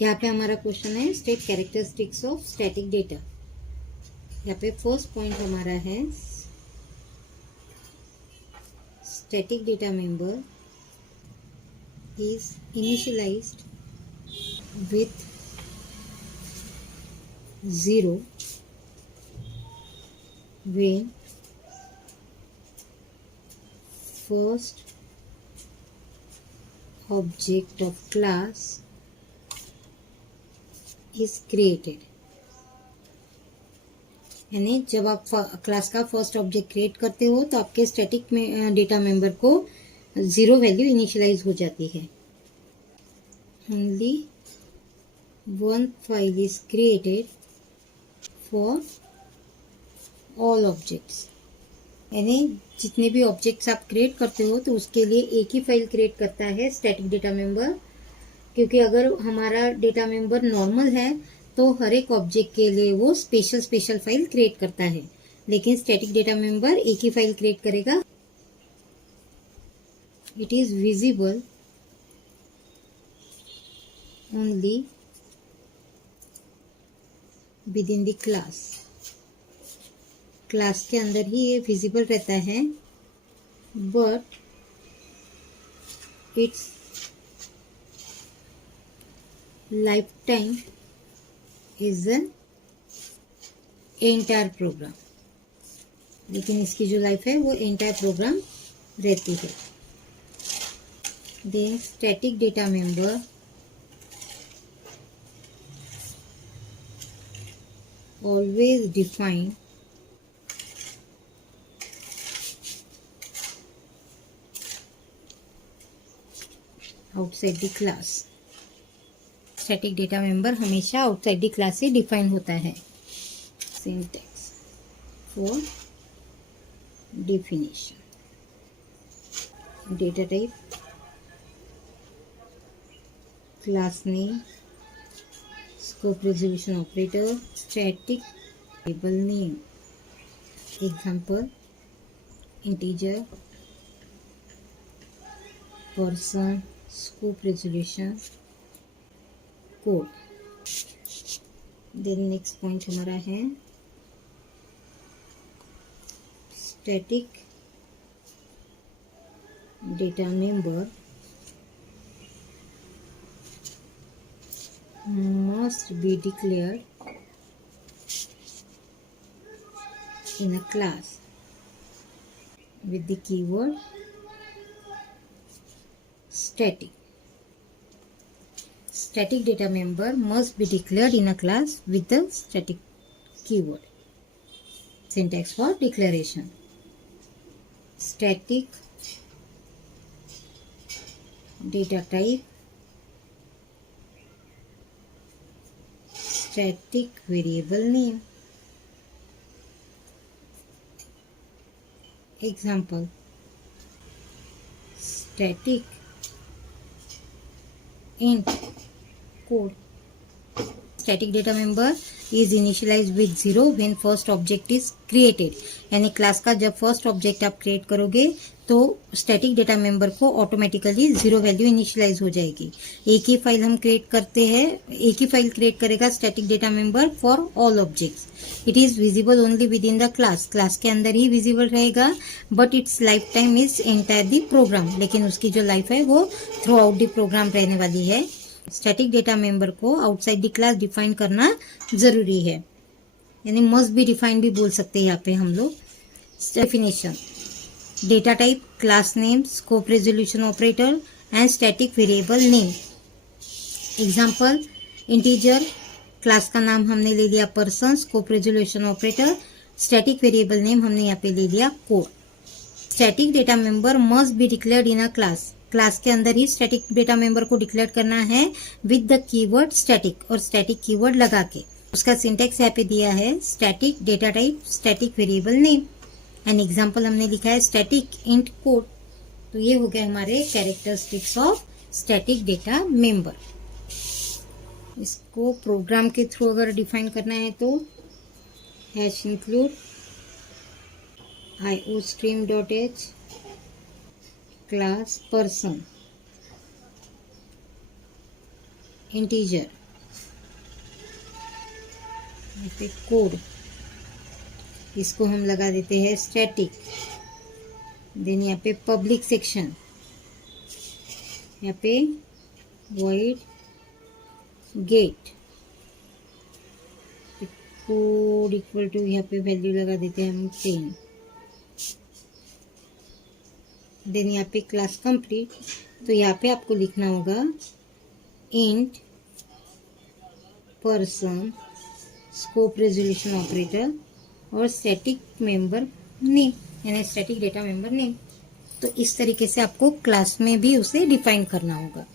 यहाँ पे हमारा क्वेश्चन है state characteristics of static data. यहाँ पे फर्स्ट पॉइंट हमारा है static data member is initialised with 0 when first object of class is created। यानी जब आप क्लास का फर्स्ट ऑब्जेक्ट क्रिएट करते हो तो आपके स्टैटिक में डेटा मेंबर को 0 वैल्यू इनिशियलाइज हो जाती है। Only one file is created for all objects। यानी जितने भी ऑब्जेक्ट्स आप क्रिएट करते हो तो उसके लिए एक ही फाइल क्रिएट करता है स्टैटिक डेटा मेंबर। क्योंकि अगर हमारा डेटा मेंबर नॉर्मल है तो हर एक ऑब्जेक्ट के लिए वो स्पेशल फाइल क्रिएट करता है, लेकिन स्टैटिक डेटा मेंबर एक ही फाइल क्रिएट करेगा। It is visible only within the class के अंदर ही ये विजिबल रहता है, but its life time is an entire program. लेकिन इसकी जो लाइफ है वो एंटायर प्रोग्राम रहती है। Then static data member always define outside the class। Static data member हमेशा आउटसाइड द क्लास से डिफाइन होता है। Syntax for definition, data type, class name, scope resolution operator, static variable name। Example, integer, person, scope resolution, code। then next point हमारा है static data member must be declared in a class with the keyword static। Static data member must be declared in a class with the static keyword। Syntax for declaration, static data type, static variable name। Example, static int code। Static data member is initialized with 0 when first object is created। यानी class का जब first object आप create करोगे तो static data member को automatically 0 value initialise हो जाएगी। एक ही फाइल हम क्रिएट करते हैं, एक ही फाइल क्रिएट करेगा static data member for all objects. It is visible only within the class के अंदर ही विजिबल रहेगा, but its life time is entire the program. लेकिन उसकी जो लाइफ है वो थ्रू आउट द प्रोग्राम रहने वाली है। स्टैटिक डेटा मेंबर को आउटसाइड द क्लास डिफाइन करना जरूरी है, यानी मस्ट बी डिफाइन भी बोल सकते हैं यहाँ पे हम लोग। Definition, data type, class name, scope resolution operator and static variable name. Example, integer, class का नाम हमने ले लिया person, scope resolution operator, static variable name हमने यहाँ पे ले लिया code. Static data member must be declared in a class के अंदर ही स्टैटिक डेटा मेंबर को डिक्लेयर करना है विद द कीवर्ड स्टैटिक, और स्टैटिक कीवर्ड लगा के। उसका सिंटैक्स यहाँ पे दिया है static data type, static variable name and example हमने लिखा है स्टैटिक इंट कोड। तो ये हो गया हमारे characteristics of static data member. इसको प्रोग्राम के थ्रू अगर डिफाइन करना है तो hash include iostream.h class person integer यहाँ पे कोड, इसको हम लगा देते हैं स्टैटिक। देन यहाँ पे पब्लिक सेक्शन, यहाँ पे void get, code equal to यहाँ पे वैल्यू लगा देते हैं हम 10। देन यहाँ पे क्लास कंप्लीट, तो यहाँ पे आपको लिखना होगा int person scope resolution operator और स्टैटिक मेंबर नेम, यानी स्टैटिक डेटा मेंबर नेम। तो इस तरीके से आपको क्लास में भी उसे डिफाइन करना होगा।